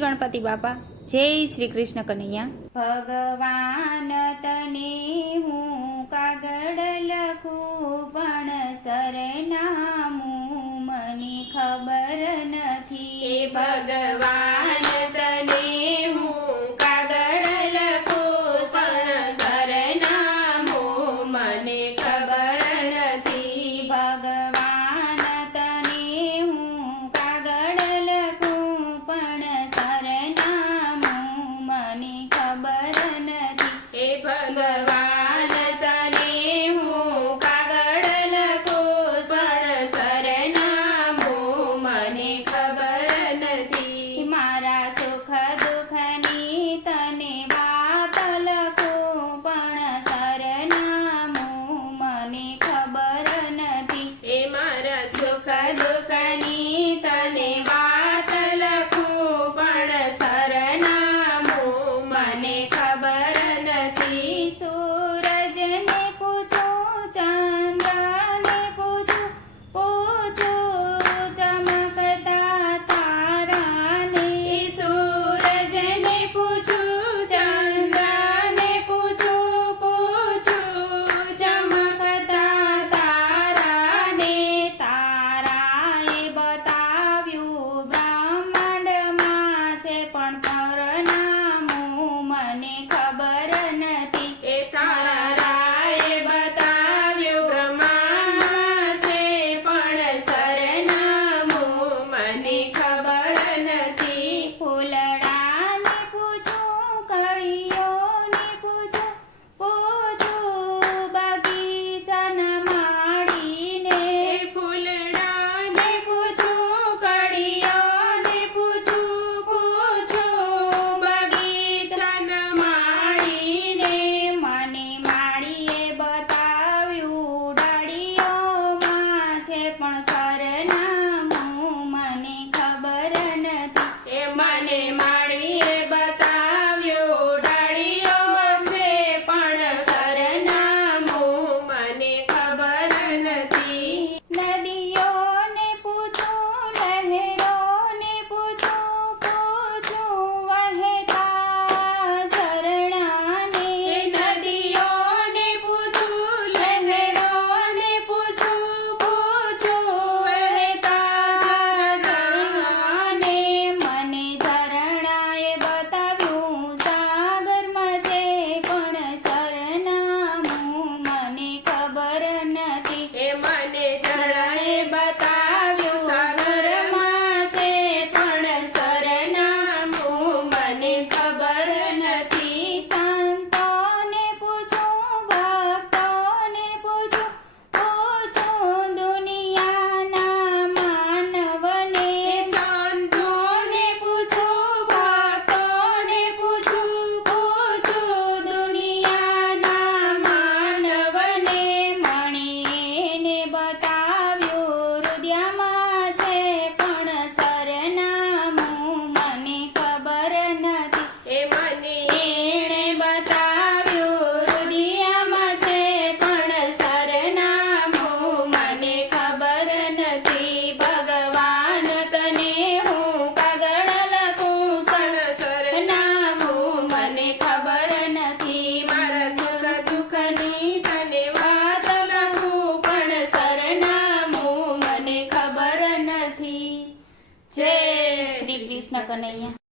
ગણપતિ બાપા, જય શ્રી કૃષ્ણ કનૈયા. ભગવાન તને હું કાગળ લખું પણ સરનામું મને ખબર નથી. ભગવાન તને હું કાગળ લખું પણ સરનામું મને ખબર નથી. ભગવાન તને હું કાગળ લખું પણ સરનામું મને ખબર નથી. ભગવાન તને હું કાગળ લખું પણ સરનામું મને ખબર નથી. મારા સુખ દુઃખની તને વાત લખું પણ સરનામું મને ખબર નથી. મારા સુખ દુઃખની તને વાત લખું પણ સરનામું મને ખબર નથી. સૂરજને પૂછું, ચંદ્રને પૂછું, પૂછું ચમકતા તારાને. સૂરજને પૂછું, ચંદ્રને પૂછું, પૂછું ચમકતા તારાને. તારાએ બતાવ્યું બ્રહ્માંડમાં છે પણ સરનામું મને ખબર નથી. તારાએ બતાવ્યું બ્રહ્માંડમાં છે પણ સરનામું મને ખબર નથી. ફૂલડાને પૂછું, કળીઓને પૂછું, પૂછું બગીચાના માળીને. ફૂલડાને પૂછું, કળીઓને પૂછું, પૂછું બગીચાના માળીને. મને માળીએ બતાવ્યું ડાળીઓમાં છે પણ સરનામું મને ખબર નથી. મને માળીએ બતાવ્યું ડાળીઓમાં છે પણ સરનામું મને ખબર નથી. નદીઓને પૂછું, લહેરોને પૂછું, પૂછું વહેતા ઝરણાને. નદીઓને પૂછું, લહેરોને પૂછું, પૂછું વહેતા ઝરણાને. મને ઝરણાએ બતાવ્યું સાગરમાં છે પણ સરનામું મને ખબર નથી. મને ઝરણાએ બતાવ્યું સાગરમાં છે પણ સરનામું મને ખબર નથી. સંતોને પૂછું, ભક્તોને પૂછું, પૂછું દુનિયાના માનવને. સંતોને પૂછું, ભક્તોને પૂછું, પૂછું દુનિયાના માનવને. મણીને બતાવ્યું હૃદયમાં છે પણ સરનામું મને ખબર નથી. મને એણે બતાવ્યું હૃદયમાં છે પણ સરનામું મને ખબર નથી. ભગવાન તને હું કાગળ લખું પણ સરનામું મને ખબર નથી. મારા સુખ દુઃખની તને વાત લખું પણ સરનામું મને ખબર નથી. જય શ્રી કૃષ્ણ કનૈયા.